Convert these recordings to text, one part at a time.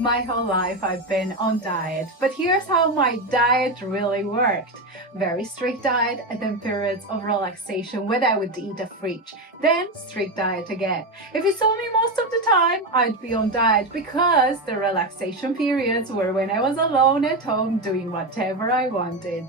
My whole life I've been on diet, but here's how my diet really worked. Very strict diet and then periods of relaxation when I would eat a fruit. Then strict diet again. If you saw me most of the time, I'd be on diet because the relaxation periods were when I was alone at home doing whatever I wanted.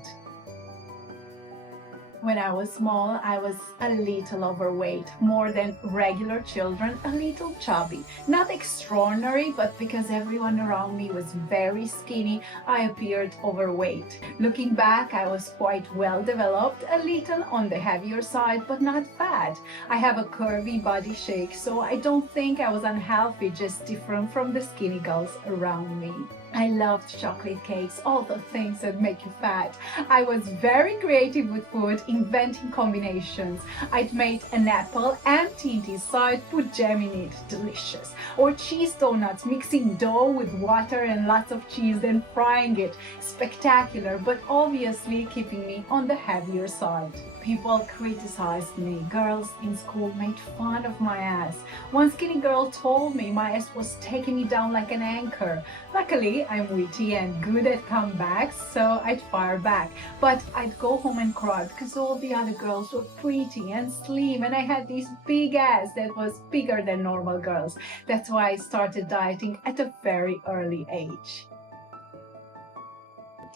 When I was small, I was a little overweight, more than regular children, a little chubby. Not extraordinary, but because everyone around me was very skinny, I appeared overweight. Looking back, I was quite well developed, a little on the heavier side, but not fat. I have a curvy body shape, so I don't think I was unhealthy, just different from the skinny girls around me. I loved chocolate cakes, all the things that make you fat. I was very creative with food, inventing combinations. I'd made an apple and tea, so I'd put jam in it, delicious. Or cheese donuts, mixing dough with water and lots of cheese, then frying it, spectacular, but obviously keeping me on the heavier side. People criticized me. Girls in school made fun of my ass. One skinny girl told me my ass was taking me down like an anchor. Luckily, I'm witty and good at comebacks, so I'd fire back. But I'd go home and cry because all the other girls were pretty and slim, and I had this big ass that was bigger than normal girls. That's why I started dieting at a very early age.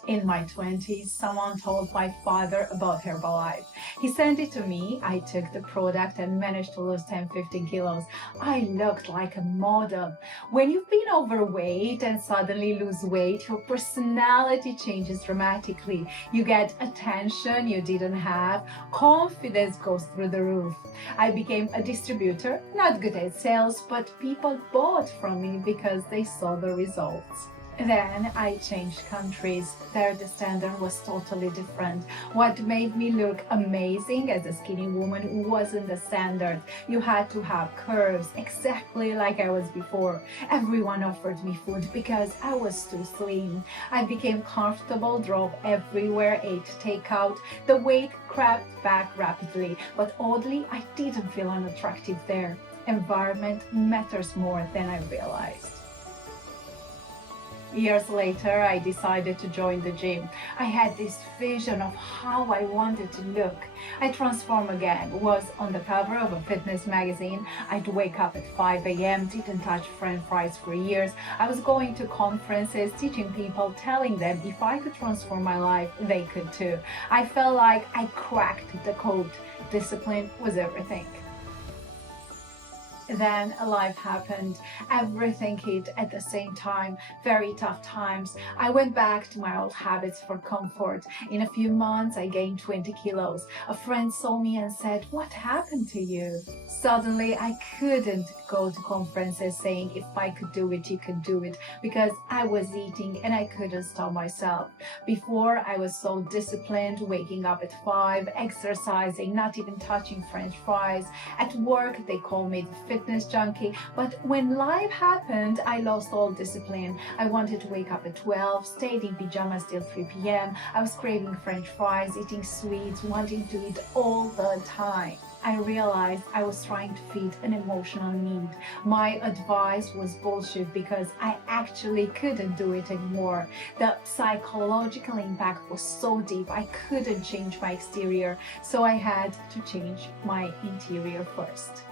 In my 20s, someone told my father about Herbalife. He sent it to me, I took the product and managed to lose 10-15 kilos. I looked like a model. When you've been overweight and suddenly lose weight, your personality changes dramatically. You get attention you didn't have, confidence goes through the roof. I became a distributor, not good at sales, but people bought from me because they saw the results. Then I changed countries. There the standard was totally different. What made me look amazing as a skinny woman wasn't the standard. You had to have curves, exactly like I was before. Everyone offered me food because I was too slim. I became comfortable, drove everywhere, ate takeout. The weight crept back rapidly, but oddly, I didn't feel unattractive there. Environment matters more than I realized. Years later, I decided to join the gym. I had this vision of how I wanted to look. I transformed again, was on the cover of a fitness magazine. I'd wake up at 5 a.m., didn't touch french fries for years. I was going to conferences, teaching people, telling them if I could transform my life, they could too. I felt like I cracked the code. Discipline was everything. Then life happened. Everything hit at the same time. Very tough times. I went back to my old habits for comfort. In a few months, I gained 20 kilos. A friend saw me and said, "What happened to you?" Suddenly, I couldn't go to conferences saying, "If I could do it, you could do it," because I was eating and I couldn't stop myself. Before, I was so disciplined, waking up at 5, exercising, not even touching french fries. At work, they call me the fitness junkie, but when life happened, I lost all discipline. I wanted to wake up at 12, stayed in pajamas till 3 p.m. I was craving french fries, eating sweets, wanting to eat all the time. I realized I was trying to feed an emotional need. My advice was bullshit because I actually couldn't do it anymore. The psychological impact was so deep, I couldn't change my exterior, so I had to change my interior first.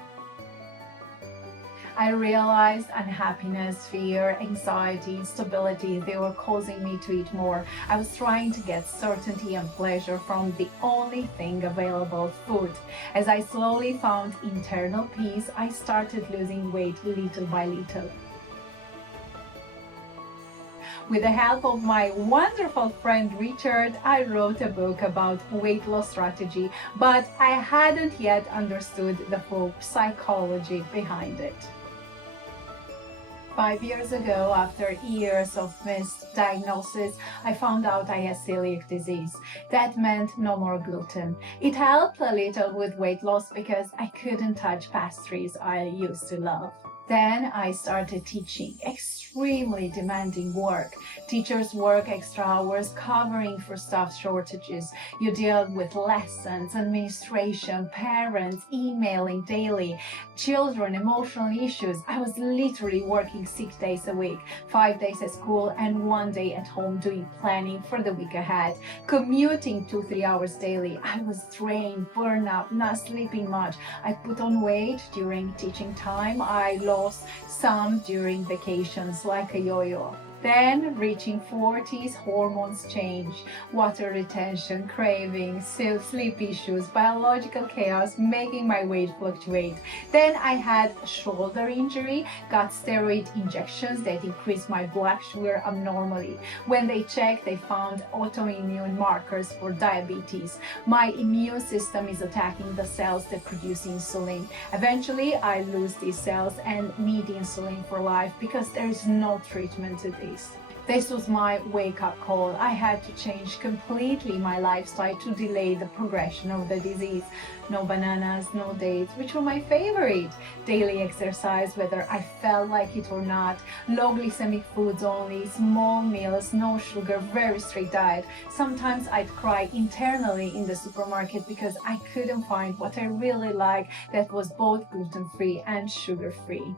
I realized unhappiness, fear, anxiety, instability, they were causing me to eat more. I was trying to get certainty and pleasure from the only thing available, food. As I slowly found internal peace, I started losing weight little by little. With the help of my wonderful friend Richard, I wrote a book about weight loss strategy, but I hadn't yet understood the full psychology behind it. 5 years ago, after years of misdiagnosis, I found out I had celiac disease. That meant no more gluten. It helped a little with weight loss because I couldn't touch pastries I used to love. Then I started teaching, extremely demanding work. Teachers work extra hours covering for staff shortages. You deal with lessons, administration, parents, emailing daily, children, emotional issues. I was literally working 6 days a week, 5 days at school and 1 day at home doing planning for the week ahead. Commuting 2-3 hours daily. I was drained, burnout, not sleeping much. I put on weight during teaching time. I lost some during vacations like a yo-yo. Then, reaching 40s, hormones change, water retention, cravings, sleep issues, biological chaos, making my weight fluctuate. Then I had a shoulder injury, got steroid injections that increased my blood sugar abnormally. When they checked, they found autoimmune markers for diabetes. My immune system is attacking the cells that produce insulin. Eventually, I lose these cells and need insulin for life because there is no treatment to this. This was my wake-up call. I had to change completely my lifestyle to delay the progression of the disease. No bananas, no dates, which were my favorite. Daily exercise, whether I felt like it or not. Low glycemic foods only, small meals, no sugar, very strict diet. Sometimes I'd cry internally in the supermarket because I couldn't find what I really liked that was both gluten-free and sugar-free.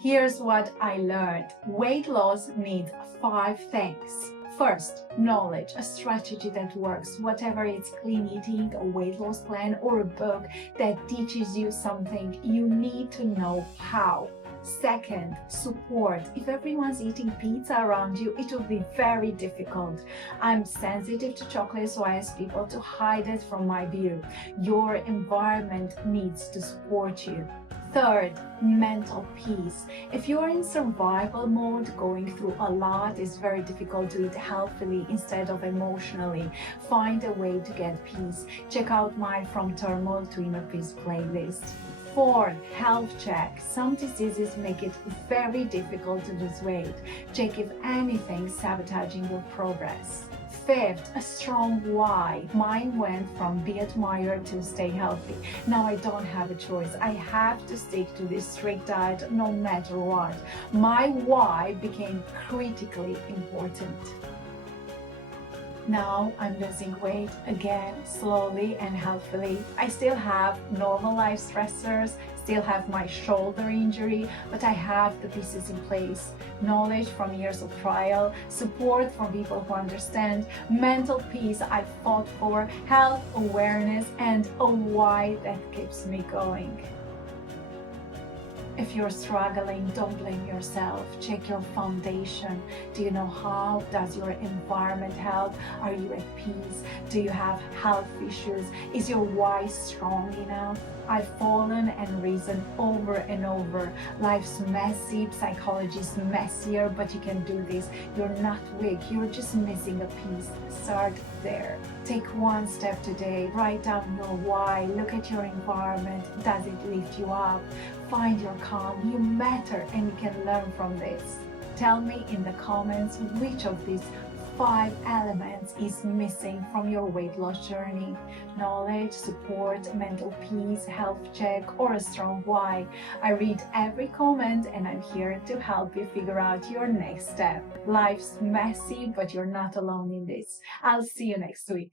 Here's what I learned. Weight loss needs 5 things. First, knowledge, a strategy that works, whatever it's clean eating, a weight loss plan, or a book that teaches you something, you need to know how. Second, support. If everyone's eating pizza around you, it will be very difficult. I'm sensitive to chocolate, so I ask people to hide it from my view. Your environment needs to support you. Third, mental peace. If you are in survival mode, going through a lot, it's very difficult to eat healthily instead of emotionally. Find a way to get peace. Check out my From Turmoil to Inner Peace playlist. Fourth, health check. Some diseases make it very difficult to lose weight. Check if anything's sabotaging your progress. Fifth, a strong why. Mine went from be admired to stay healthy. Now I don't have a choice. I have to stick to this strict diet no matter what. My why became critically important. Now I'm losing weight again, slowly and healthily. I still have normal life stressors, still have my shoulder injury, but I have the pieces in place. Knowledge from years of trial, support from people who understand, mental peace I fought for, health awareness, and a why that keeps me going. If you're struggling, don't blame yourself. Check your foundation. Do you know how? Does your environment help? Are you at peace? Do you have health issues? Is your why strong enough? I've fallen and risen over and over. Life's messy, psychology's messier, but you can do this. You're not weak, you're just missing a piece. Start there. Take one step today. Write down your why. Look at your environment. Does it lift you up? Find your calm. You matter and you can learn from this. Tell me in the comments which of these 5 elements is missing from your weight loss journey. Knowledge, support, mental peace, health check, or a strong why. I read every comment and I'm here to help you figure out your next step. Life's messy, but you're not alone in this. I'll see you next week.